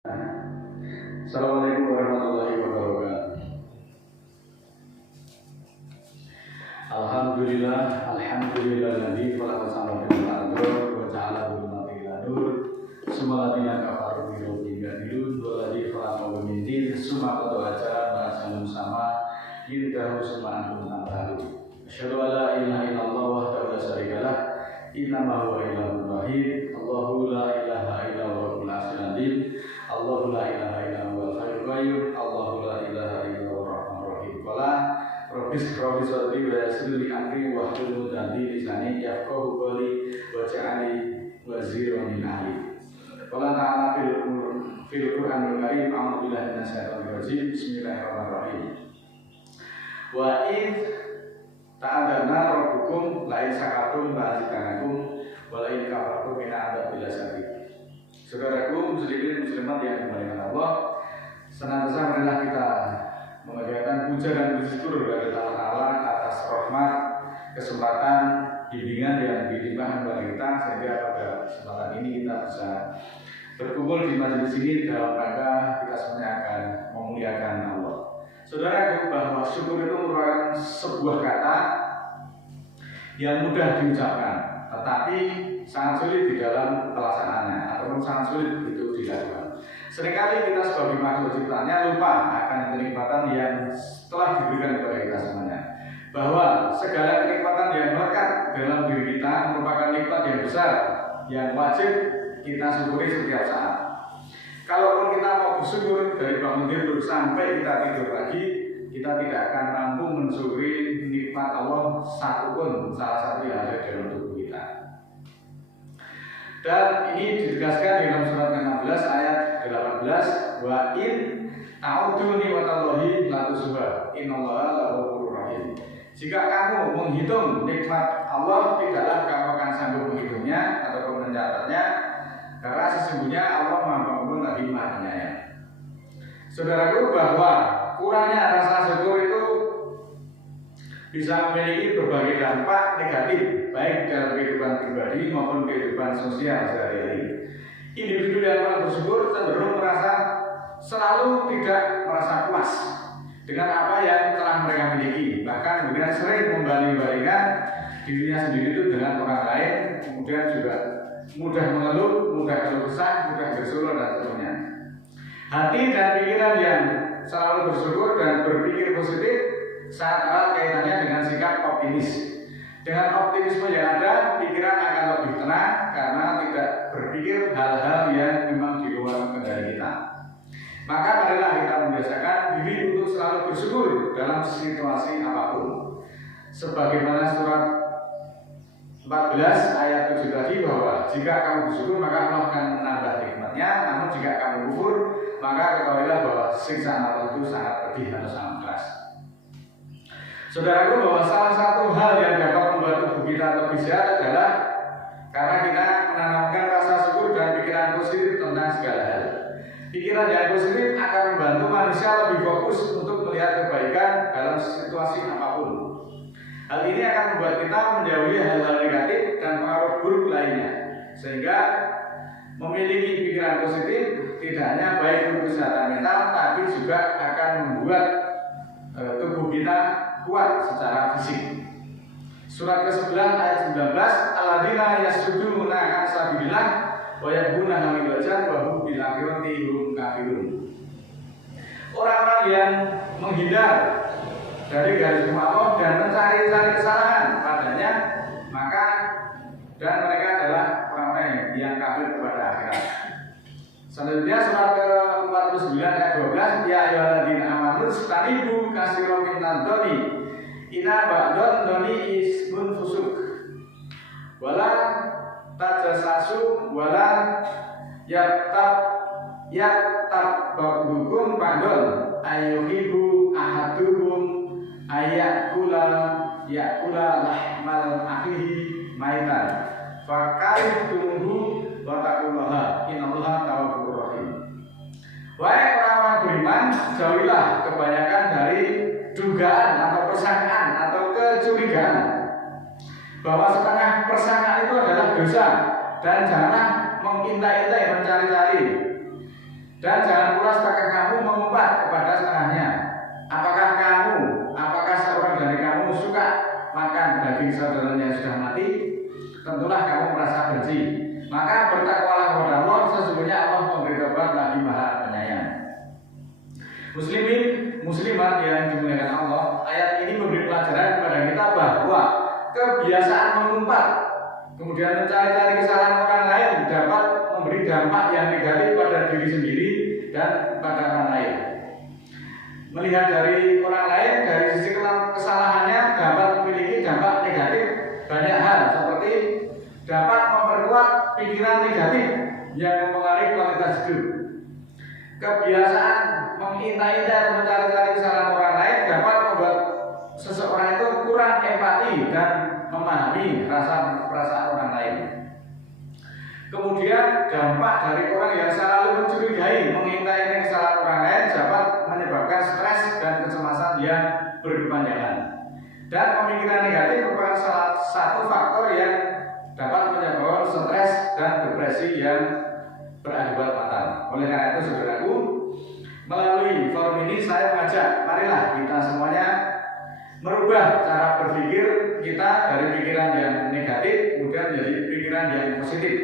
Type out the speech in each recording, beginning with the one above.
Assalamualaikum warahmatullahi wabarakatuh. Alhamdulilladzi khalaqa samawati wal arda wa ja'ala dhulumati ila nur summa ladina kafaru bi rabbihim ya'dilun wa ladzi khalaqa min tin summa qad ajara ba'san sama yirdahu summa antum tamtarun. Asyhadu an la ilaha illallah wahdahu la syarika lah innama huwa ilahun wahid Allahu la ilaha illa huwal azim Allahu la ilaha illa huwal hayyul qayyum Allahu la ilaha illa huwar rahmanur rahim. Qala rabbis sadri wa yassir li amri wa hlul 'uqdatam min lisani yafqahu qawli waj'alni waziran min ahli. Qala ta'ala fil Qur'anil karim a'udzu billahi minasyaitonir rajim. Bismillahirrahmanirrahim. Wa id ta'adana rabbukum la in syakartum la azidanakum wa la in kafartum min adzabil syadid. Saudaraku muslimin muslimat yang dimuliakan Allah, senantiasa marilah kita mengajarkan puja dan bersyukur kepada Allah Ta'ala atas rahmat, kesempatan, bimbingan yang dilimpahkan kepada kita sehingga pada kesempatan ini kita bisa berkumpul di majelis ini dalam rangka kita semuanya akan memuliakan Allah. Saudaraku, bahwa syukur itu merupakan sebuah kata yang mudah diucapkan, tetapi sangat sulit di dalam pelaksanaannya ataupun sangat sulit itu dilakukan. Seringkali kita sebagai makhluk ciptaannya lupa akan kenikmatan yang telah diberikan kepada kita semuanya, bahwa segala kenikmatan yang melekat dalam diri kita merupakan nikmat yang besar yang wajib kita syukuri setiap saat. Kalaupun kita mau bersyukur dari bangun tidur sampai kita tidur lagi, kita tidak akan mampu mensyukuri nikmat Allah satupun salah satu yang ada dalam tubuh kita. Dan ini ditegaskan di dalam surat ke-16 ayat 18, wa in ta'udzu ni'matallahi la tuhsuha innallaha laghafurur rahim. Jika kamu menghitung nikmat Allah, tidaklah kamu akan sanggup menghitungnya ataupun mencatatnya, karena sesungguhnya Allah Maha Pengampun lagi Maha Penyayang. Saudaraku, bahwa kurangnya rasa syukur itu bisa memiliki berbagai dampak negatif, baik dalam kehidupan pribadi maupun kehidupan sosial sehari-hari. Individu yang kurang bersyukur cenderung merasa selalu tidak merasa puas dengan apa yang telah mereka miliki, bahkan kemudian sering membanding-bandingkan dirinya sendiri itu dengan orang lain, kemudian juga mudah mengeluh, mudah keluh kesah, mudah bersyukur dan seterusnya. Hati dan pikiran yang selalu bersyukur dan berpikir positif sangat erat kaitannya dengan sikap optimis. Dengan optimisme yang ada, pikiran akan lebih tenang karena tidak berpikir hal-hal yang memang di luar kendali kita. Maka marilah kita membiasakan diri untuk selalu bersyukur dalam situasi apapun. Sebagaimana surat 14 ayat 7 tadi, bahwa jika kamu bersyukur maka Allah akan menambah nikmatnya, namun jika kamu kufur maka ketahuilah bahwa siksaan Allah itu sangat pedih atau sangat keras. Saudaraku, bahwa salah satu hal yang dapat membuat tubuh kita lebih sehat adalah karena kita menanamkan rasa syukur dan pikiran positif tentang segala hal. Pikiran yang positif akan membantu manusia lebih fokus untuk melihat kebaikan dalam situasi apapun. Hal ini akan membuat kita menjauhi hal-hal negatif dan pengaruh buruk lainnya, sehingga memiliki pikiran positif tidak hanya baik untuk kesehatan mental, tapi juga akan membuat tubuh kita kuat secara fisik. Surat ke-11 ayat 19, alladzina yasuduna an sabilillah wa yabghuna hamidajan wa hum bil akhirati hum kafirun. Orang-orang yang menghindar dari garis Allah dan mencari-cari kesalahan padanya, maka dan mereka adalah orang-orang yang kafir kepada akhirat. Selanjutnya surat ke-49 ayat 12, ya ayyuhalladzina amanu istanibu katsiran minadh dhani inna ba'dadh dhani ismun fusuk wala tajassasu wala yaktab ba'dukum ba'don ayyuhibbu ahadukum ayakula lahmal akhihi maitan fakarihtumhu wa taqullaha innallaha tawwabur rahim. Wahai orang-orang beriman, jauhilah kebanyakan dari dugaan atau persangkaan atau kecurigaan, bahwa setengah persangkaan itu adalah dosa, dan janganlah mengintai-intai, mencari-cari Dan jangan pula sepakat kamu mengumpat kepada setengahnya. Apakah seorang dari kamu suka makan daging saudaranya yang sudah mati? Tentulah kamu merasa benci. Maka bertakwalah kepada Allah, sesungguhnya Allah memberi tobat lagi Maha Penyayang. Muslimin, muslimat yang dimuliakan Allah, ayat ini memberi pelajaran kepada kita bahwa kebiasaan mengumpat, kemudian mencari-cari kesalahan orang lain dapat memberi dampak yang negatif pada diri sendiri dan pada orang lain. Melihat dari orang lain, dari sisi kesalahannya dapat memiliki dampak negatif banyak hal, seperti dapat memperkuat pikiran negatif yang mempengaruhi kualitas hidup. Kebiasaan mengintai dan mencari-cari kesalahan orang lain dapat membuat seseorang itu kurang empati dan memahami perasaan orang lain. Kemudian dampak dari orang yang selalu mencurigai, mengintai kesalahan orang lain dapat menyebabkan stres dan kecemasan yang berkepanjangan. Dan pemikiran negatif merupakan salah satu faktor yang dapat menyebabkan stres dan depresi yang berakibat fatal. Oleh karena itu, saudaraku, melalui forum ini saya mengajak, marilah kita semuanya merubah cara berpikir kita dari pikiran yang negatif kemudian menjadi pikiran yang positif.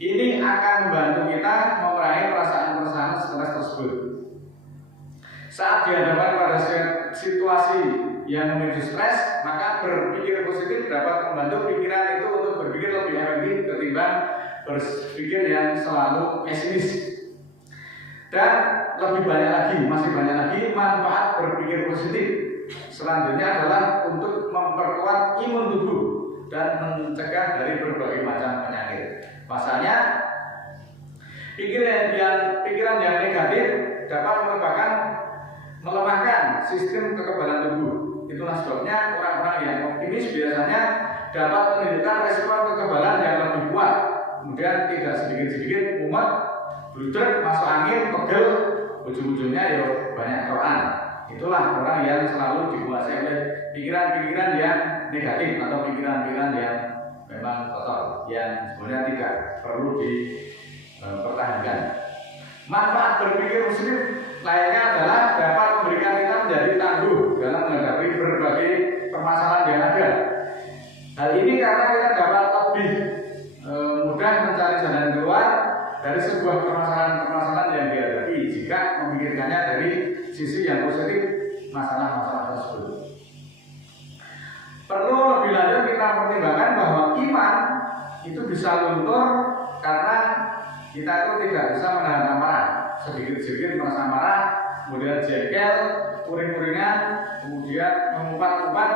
Ini akan membantu kita memerangi perasaan-perasaan stres tersebut. Saat dihadapkan pada situasi yang memicu stres, maka berpikir positif dapat membantu pikiran itu untuk berpikir lebih efektif ketimbang berpikir yang selalu pesimis. Dan lebih banyak lagi, masih banyak lagi manfaat berpikir positif. Selanjutnya adalah untuk memperkuat imun tubuh dan mencegah dari berbagai macam penyakit. Pasalnya, pikiran yang negatif dapat melemahkan sistem kekebalan tubuh. Itulah sebabnya orang-orang yang optimis biasanya dapat menunjukkan respon kekebalan yang lebih kuat. Kemudian tidak sedikit-sedikit mumet, bluder, masuk angin, pegel, ujung-ujungnya ya banyak keroan. Itulah orang yang selalu dikuasai oleh pikiran-pikiran yang negatif atau pikiran-pikiran yang memang kotor, yang sebenarnya tidak perlu dipertahankan. Manfaat berpikir positif lainnya adalah dapat memberikan kita menjadi tangguh dalam menghadapi berbagai permasalahan yang ada. Hal ini karena kita dapat lebih mudah mencari jalan keluar dari sebuah permasalahan yang dihadapi jika memikirkannya dari sisi yang positif masalah-masalah tersebut. Perlu lebih lanjut kita pertimbangkan bahwa iman itu bisa luntur karena kita itu tidak bisa menahan amarah. Sedikit-sedikit merasa marah, kemudian jengkel, uring-uringan, kemudian mengumpat-umpat.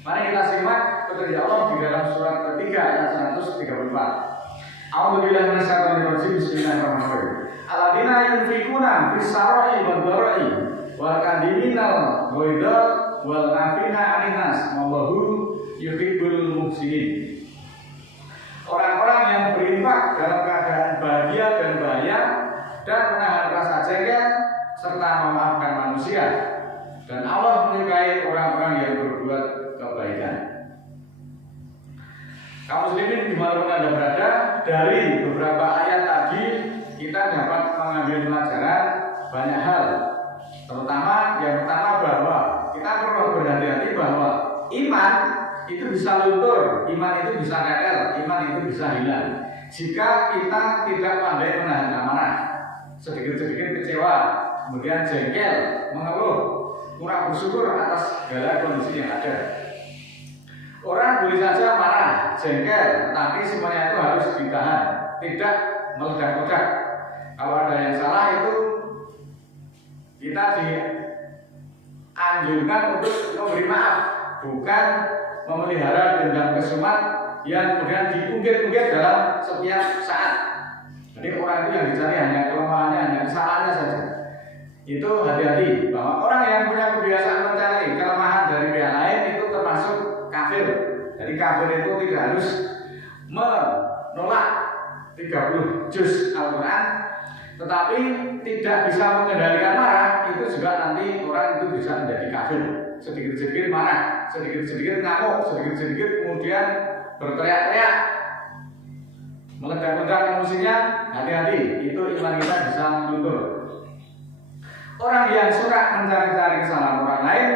Mari kita simak petunjuk Allah di dalam surat ketiga ayat 134. A'udzubillahi minasyaitonir rajim. Bismillahirrahmanirrahim. Alladzina yunfikuna fis-sarai wad-dharai wal kadiminal ghaidha wal 'afina 'anil nas wallahu yuhibbul muhsinin. Orang-orang yang berinfak dalam keadaan bahagia dan bahaya dan menahan rasa jengkel serta memaafkan manusia, dan Allah menyukai orang-orang yang berbuat kebaikan. Kaum muslimin dimanapun Anda berada, dari beberapa ayat tadi kita dapat mengambil pelajaran banyak hal. Terutama yang pertama bahwa kita perlu berhati-hati bahwa iman itu bisa luntur, iman itu bisa tetel, iman itu bisa hilang jika kita tidak pandai menahan amarah, sedikit-sedikit kecewa, kemudian jengkel, mengeluh, kurang bersyukur atas segala kondisi yang ada. Orang boleh saja marah, jengkel, tetapi semuanya itu harus ditahan, tidak meledak-ledak. Kalau ada yang salah itu kita dianjurkan untuk memberi maaf, bukan memelihara dendam kesumat yang kemudian diungkit-ungkit dalam setiap saat. Jadi orang itu yang dicari hanya kelemahannya, hanya kesalahannya saja. Itu hati-hati bahwa orang yang punya kebiasaan mencari kelemahan dari pihak lain itu termasuk kafir. Jadi kafir itu tidak harus menolak 30 juz Al-Quran, tetapi tidak bisa mengendalikan marah, itu juga nanti orang itu bisa menjadi kafir. Sedikit-sedikit marah, sedikit-sedikit ngamuk, sedikit-sedikit kemudian berteriak-teriak, meledak-ledak emosinya, hati-hati, itu iman kita bisa luntur. Orang yang suka mencari-cari kesalahan orang lain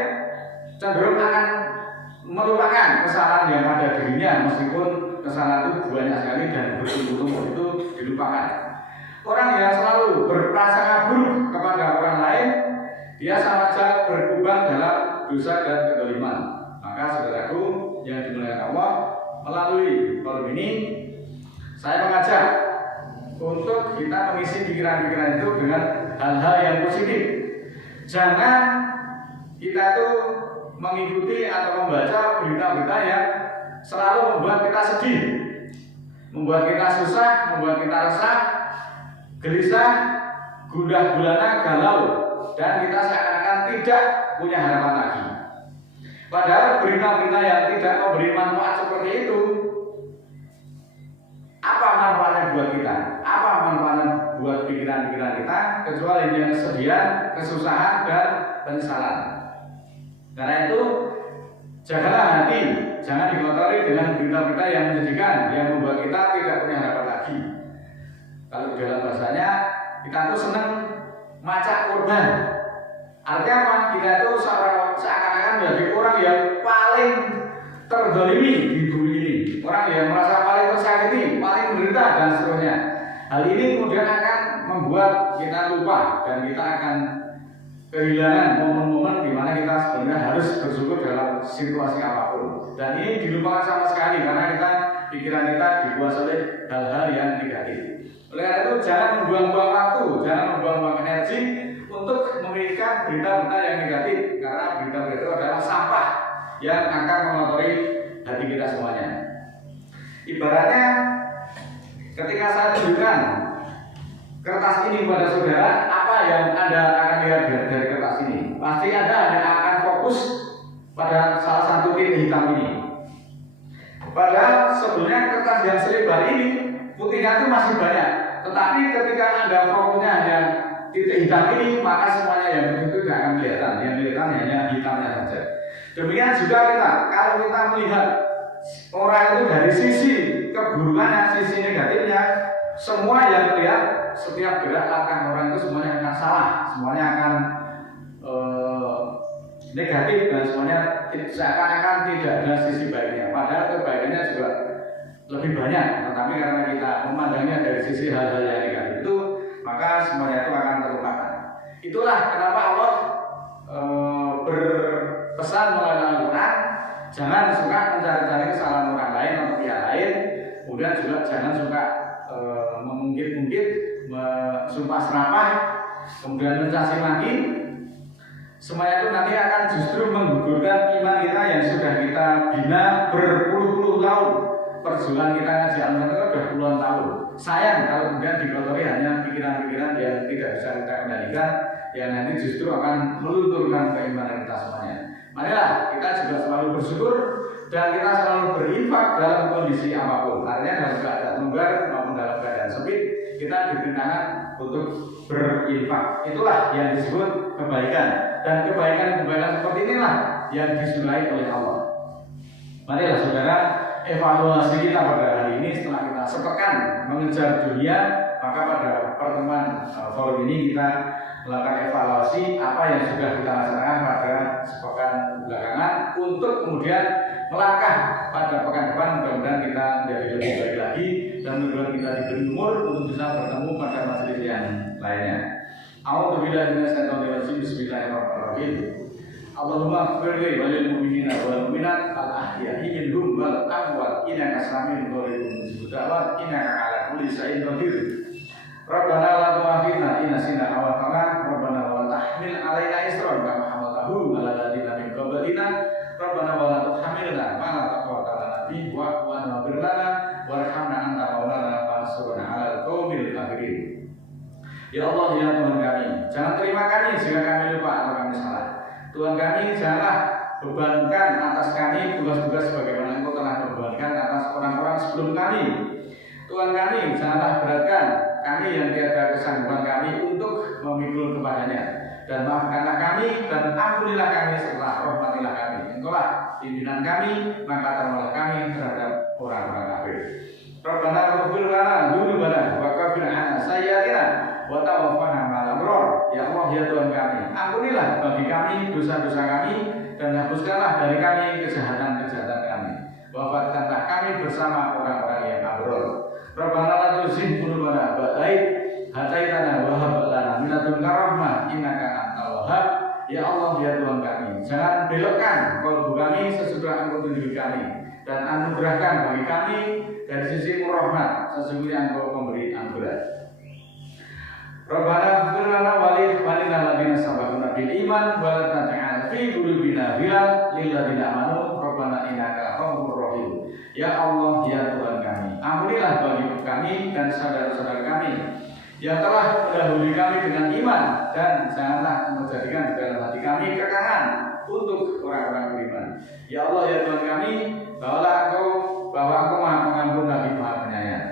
cenderung akan melupakan kesalahan yang ada dirinya, meskipun kesalahan itu banyak sekali dan bertumpuk-tumpuk, itu dilupakan. Orang yang selalu berprasangka buruk kepada orang lain, dia sama saja berkubang dalam dosa dan kezaliman. Maka saudaraku yang dimuliakan Allah, melalui forum ini saya mengajak untuk kita mengisi pikiran-pikiran itu dengan hal-hal yang positif. Jangan kita tuh mengikuti atau membaca berita-berita yang selalu membuat kita sedih, membuat kita susah, membuat kita resah, gelisah, gundah gulana, galau, dan kita seakan-akan tidak punya harapan lagi. Padahal berita-berita yang tidak memberi manfaat seperti itu, apa manfaatnya buat kita? Apa manfaatnya buat pikiran-pikiran kita? Kecuali hanya kesedihan, kesusahan, dan penyesalan. Karena itu, jagalah hati, jangan dikotori dengan berita-berita yang menyedihkan, yang membuat kita tidak punya harapan lagi. Kalau di dalam bahasanya, kita tuh senang macak korban. Artinya apa? Kita itu seakan-akan menjadi orang yang paling terzalimi di bumi ini, orang yang merasa paling tersakiti, paling menderita, dan seterusnya. Hal ini kemudian akan membuat kita lupa dan kita akan kehilangan momen-momen di mana kita sebenarnya harus bersyukur dalam situasi apapun. Dan ini dilupakan sama sekali karena pikiran kita dikuasai oleh hal-hal yang negatif. Oleh karena itu jangan membuang-buang waktu, jangan membuang-buang energi untuk memikirkan berita-berita yang negatif, karena berita-berita itu adalah sampah yang akan mengotori hati kita semuanya. Ibaratnya ketika saya tunjukkan kertas ini pada saudara, apa yang Anda akan lihat dari kertas ini? Pasti Anda akan fokus pada salah satu titik hitam ini. Padahal sebenarnya kertas yang selebar ini putihnya itu masih banyak, tetapi ketika Anda fokusnya hanya titik hitam ini, maka semuanya yang itu tidak akan kelihatan. Yang kelihatan hanya hitamnya saja. Demikian juga kita, kalau kita melihat orang itu dari sisi keburukannya, sisi negatifnya, semua yang terlihat, setiap gerak langkah orang itu semuanya akan salah, semuanya akan negatif, dan semuanya seakan-akan tidak ada sisi baiknya. Padahal kebaikannya juga lebih banyak, tetapi karena kita memandangnya dari sisi hal-hal yang negatif itu, maka semuanya itu akan terlupakan. Itulah kenapa Allah berpesan melalui Al-Quran, jangan suka mencari-cari kesalahan orang lain atau pihak lain, kemudian juga jangan suka mengungkit-ungkit, sumpah serapah, kemudian mencaci maki. Semuanya itu nanti akan justru menggugurkan iman kita yang sudah kita bina berpuluh-puluh tahun. Perjuangan kita ngaji Al-Quran itu sudah puluhan tahun. Sayang kalau kemudian dikotori hanya pikiran-pikiran yang tidak bisa kita kendalikan, yang nanti justru akan melunturkan keimanan kita semuanya. Marilah kita juga selalu bersyukur dan kita selalu berinfak dalam kondisi apapun. Artinya dalam keadaan longgar maupun dalam keadaan sempit, kita diperintahkan untuk berinfak. Itulah yang disebut kebaikan. Dan kebaikan-kebaikan seperti inilah yang disukai oleh Allah. Marilah saudara, evaluasi kita pada hari ini setelah kita sepekan mengejar dunia, maka pada pertemuan forum ini kita melakukan evaluasi apa yang sudah kita laksanakan pada sepekan belakangan untuk kemudian melangkah pada pekan depan. Mudah-mudahan kita menjadi lebih baik lagi dan mudah-mudahan kita diberi umur untuk bisa bertemu pada majelis yang lainnya. A'udzubillahi minasyaitonir rajim. Bismillahirrahmanirrahim. Allahumma ighfir lil mu'minina wal mu'minat al ahya'i minhum wal amwat innaka sami'un qaribun mujibud da'wat innaka 'ala kulli syai'in qadir. Rabbana la tu'akhidna in nasina aw akhtana. Rabbana wa la tahmil 'alaina isran kama hamaltahu 'ala alladziina min qablina. Rabbana wa la tuhammilna ma la taqata lana bihi wa'fu 'anna waghfir lana warhamna anta maulana fansurna 'alal qaumil kafirin. Ya Allah, ya Tuhan kami, jangan terima kami jika kami lupa atau kami salah. Tuhan kami, janganlah bebankan atas kami tugas-tugas sebagaimana Engkau telah membebankan atas orang-orang sebelum kami. Tuhan kami, janganlah beratkan kami yang tiada kesanggupan kami untuk memikul kepadanya. Dan maafkanlah kami dan ampunilah kami serta rahmatilah kami. Engkaulah pimpinan kami, maka termalah kami terhadap orang-orang kafir. Rabbana ighfir lana dzunubana wa kaffir 'anna sayyi'atina wa tawaffana ma'al abrar. Ya Allah, ya Tuhan kami, ampunilah bagi kami dosa-dosa kami dan hapuskanlah dari kami kejahatan-kejahatan kami. Wafatkanlah kami bersama orang-orang yang abror. Rabbana la tuzigh qulubana ba'da idh hadaitana wa hab lana min ladunka rahmah innaka antal wahhab. Ya Allah, ya Tuhan kami, jangan belokkan qalbu kami sesudah Engkau tunjuk kami, dan anugerahkan bagi kami dari sisi rahmat sesungguhnya Engkau pemberi anugerah. Rabbana ighfir lana wa li ikhwanina alladziina sabaquna bil iman wa la taj'al fi qulubina ghillan lil ladziina amanu rabbana innaka ghafurur rahim. Ya Allah, ya Tuhan kami, ampunilah bagi kami dan saudara-saudara kami yang telah mendahului kami dengan iman, dan janganlah menjadikan di dalam hati kami kekangan untuk orang-orang beriman. Ya Allah, ya Tuhan kami, bahwa Engkau Maha Pengampun lagi Maha Penyayang.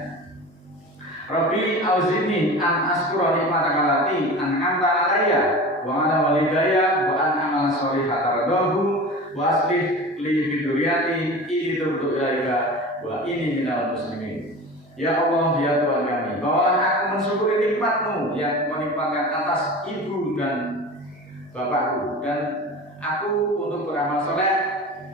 Rabbi auzinni an askura nikmataka allati an'amta alayya wa ala walidayya wa an amala sholihan tardahu wa aslih li fi dzurriyyati inni tubtu ilaika wa inni minal muslimin. Ya Allah, ya Tuhan kami, bawalah aku mensyukuri nikmat-Mu yang menimpakan atas ibu dan bapakku, dan aku untuk beramal soleh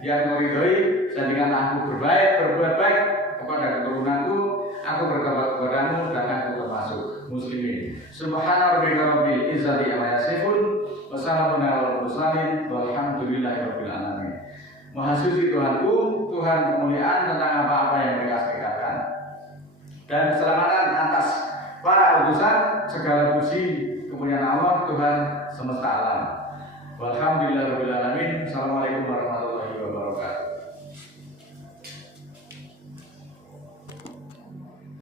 yang meridhoi. Jadikanlah aku berbuat baik kepada keturunanku. Aku bertobat kepadamu dan aku termasuk muslimin. Subhana rabbika rabbil izzati amma yasifun wa salamun alal mursalin walhamdulillahi rabbil alamin. Maha suci Tuhanku, Tuhan kemuliaan tentang apa-apa yang mereka sekatakan, dan keselamatan atas para utusan. Segala puji kemuliaan Allah, Tuhan semesta alam. Walhamdulillahirabbil alamin. Assalamualaikum warahmatullahi wabarakatuh.